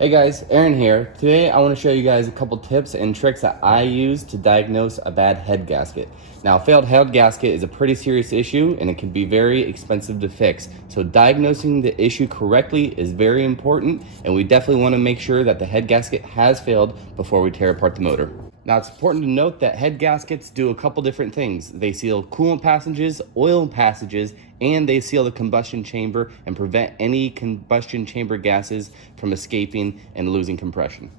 Hey guys, Aaron here. Today I want to show you guys a couple tips and tricks that I use to diagnose a bad head gasket. Now, a failed head gasket is a pretty serious issue and it can be very expensive to fix. So diagnosing the issue correctly is very important, and we definitely want to make sure that the head gasket has failed before we tear apart the motor. Now, it's important to note that head gaskets do a couple different things. They seal coolant passages, oil passages, and they seal the combustion chamber and prevent any combustion chamber gases from escaping and losing compression.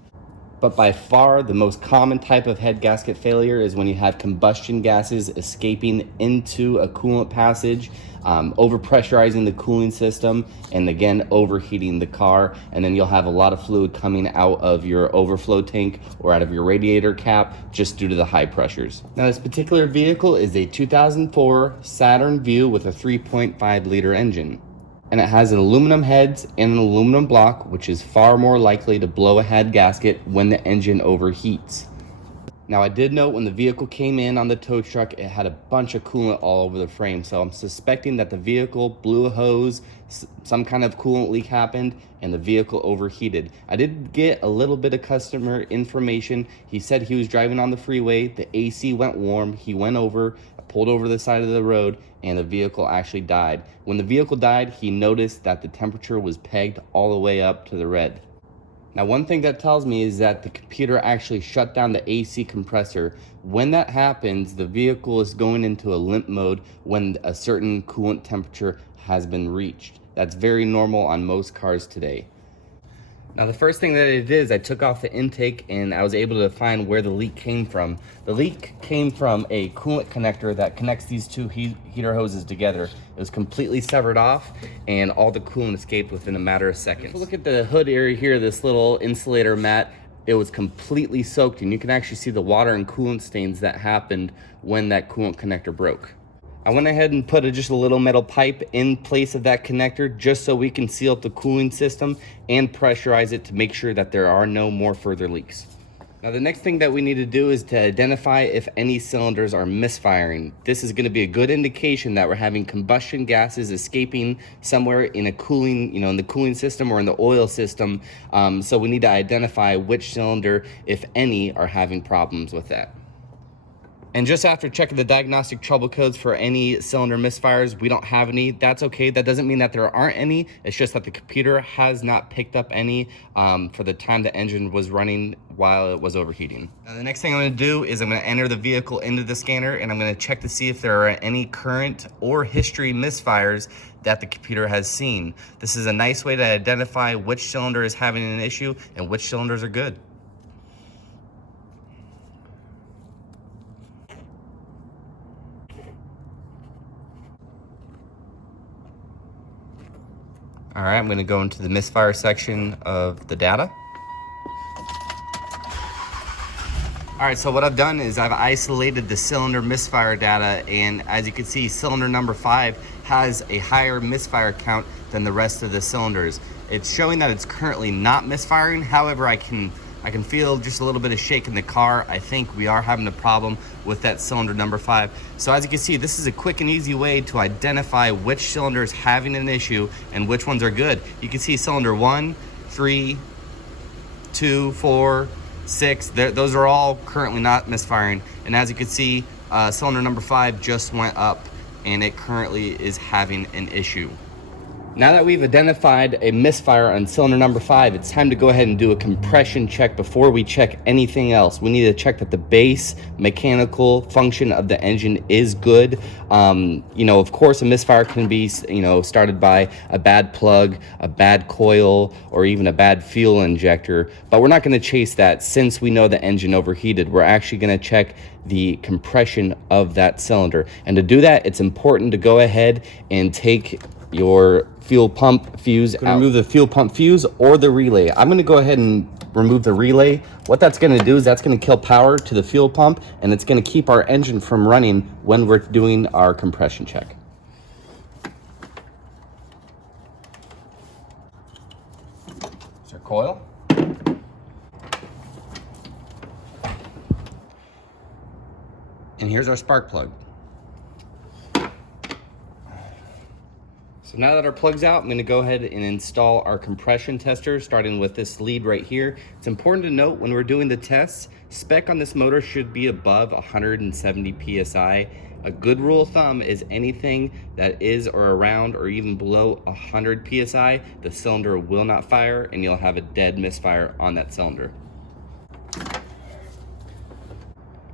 But by far, the most common type of head gasket failure is when you have combustion gases escaping into a coolant passage, overpressurizing the cooling system, and again, overheating the car. And then you'll have a lot of fluid coming out of your overflow tank or out of your radiator cap just due to the high pressures. Now, this particular vehicle is a 2004 Saturn Vue with a 3.5 liter engine. And it has an aluminum heads and an aluminum block, which is far more likely to blow a head gasket when the engine overheats. Now, I did note when the vehicle came in on the tow truck, it had a bunch of coolant all over the frame. So I'm suspecting that the vehicle blew a hose, some kind of coolant leak happened, and the vehicle overheated. I did get a little bit of customer information. He said he was driving on the freeway, the AC went warm, he went over, pulled over the side of the road, and the vehicle actually died. When the vehicle died, he noticed that the temperature was pegged all the way up to the red. Now, one thing that tells me is that the computer actually shut down the AC compressor. When that happens, the vehicle is going into a limp mode when a certain coolant temperature has been reached. That's very normal on most cars today. Now, the first thing that I did is I took off the intake and I was able to find where the leak came from. The leak came from a coolant connector that connects these two heater hoses together. It was completely severed off and all the coolant escaped within a matter of seconds. If you look at the hood area here, this little insulator mat, it was completely soaked, and you can actually see the water and coolant stains that happened when that coolant connector broke. I went ahead and put just a little metal pipe in place of that connector just so we can seal up the cooling system and pressurize it to make sure that there are no more further leaks. Now, the next thing that we need to do is to identify if any cylinders are misfiring. This is going to be a good indication that we're having combustion gases escaping somewhere in a cooling, in the cooling system or in the oil system. So we need to identify which cylinder, if any, are having problems with that. And just after checking the diagnostic trouble codes for any cylinder misfires, we don't have any. That's okay. That doesn't mean that there aren't any. It's just that the computer has not picked up any for the time the engine was running while it was overheating. Now, the next thing I'm going to do is I'm going to enter the vehicle into the scanner, and I'm going to check to see if there are any current or history misfires that the computer has seen. This is a nice way to identify which cylinder is having an issue and which cylinders are good. All right, I'm going to go into the misfire section of the data. All right, so what I've done is I've isolated the cylinder misfire data, and as you can see, cylinder number 5 has a higher misfire count than the rest of the cylinders. It's showing that it's currently not misfiring. However, I can feel just a little bit of shake in the car. I think we are having a problem with that cylinder number 5. So as you can see, this is a quick and easy way to identify which cylinder is having an issue and which ones are good. You can see cylinder 1, 3, 2, 4, 6. Those are all currently not misfiring. And as you can see, cylinder number 5 just went up and it currently is having an issue. Now that we've identified a misfire on cylinder number 5, it's time to go ahead and do a compression check before we check anything else. We need to check that the base mechanical function of the engine is good. Of course, a misfire can be, started by a bad plug, a bad coil, or even a bad fuel injector. But we're not going to chase that since we know the engine overheated. We're actually going to check the compression of that cylinder. And to do that, it's important to go ahead and take your fuel pump fuse out. Remove the fuel pump fuse or the relay. I'm going to go ahead and remove the relay. What that's going to do is that's going to kill power to the fuel pump, and it's going to keep our engine from running when we're doing our compression check. It's our coil. And here's our spark plug. So now that our plug's out, I'm going to go ahead and install our compression tester, starting with this lead right here. It's important to note when we're doing the tests, spec on this motor should be above 170 PSI. A good rule of thumb is anything that is or around or even below 100 PSI, the cylinder will not fire and you'll have a dead misfire on that cylinder.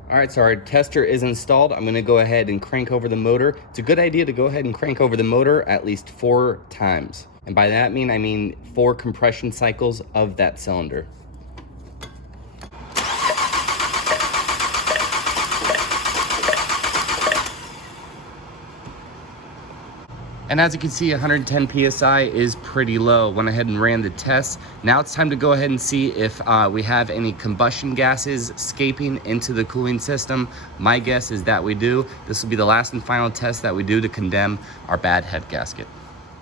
All right, so our tester is installed. I'm gonna go ahead and crank over the motor. It's a good idea to go ahead and crank over the motor at least 4 times. And by that I mean 4 compression cycles of that cylinder. And as you can see, 110 PSI is pretty low. Went ahead and ran the test. Now it's time to go ahead and see if we have any combustion gases escaping into the cooling system. My guess is that we do. This will be the last and final test that we do to condemn our bad head gasket.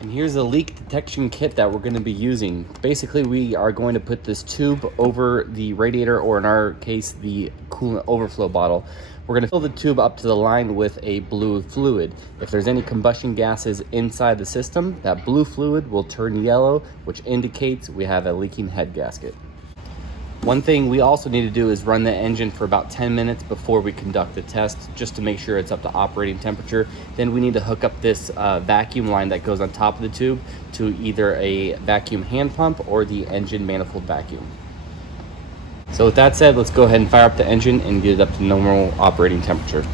And here's the leak detection kit that we're going to be using. Basically, we are going to put this tube over the radiator, or in our case, the coolant overflow bottle. We're going to fill the tube up to the line with a blue fluid. If there's any combustion gases inside the system, that blue fluid will turn yellow, which indicates we have a leaking head gasket. One thing we also need to do is run the engine for about 10 minutes before we conduct the test, just to make sure it's up to operating temperature. Then we need to hook up this vacuum line that goes on top of the tube to either a vacuum hand pump or the engine manifold vacuum. So with that said, let's go ahead and fire up the engine and get it up to normal operating temperature.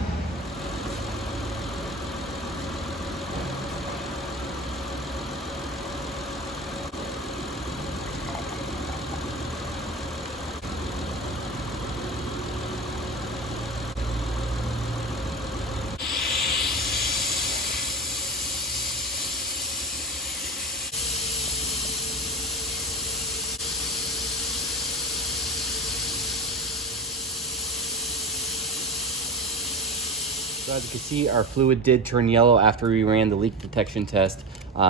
So as you can see, our fluid did turn yellow after we ran the leak detection test,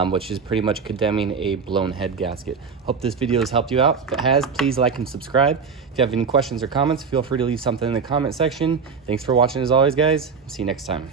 which is pretty much condemning a blown head gasket. Hope this video has helped you out. If it has, please like and subscribe. If you have any questions or comments, feel free to leave something in the comment section. Thanks for watching as always, guys. See you next time.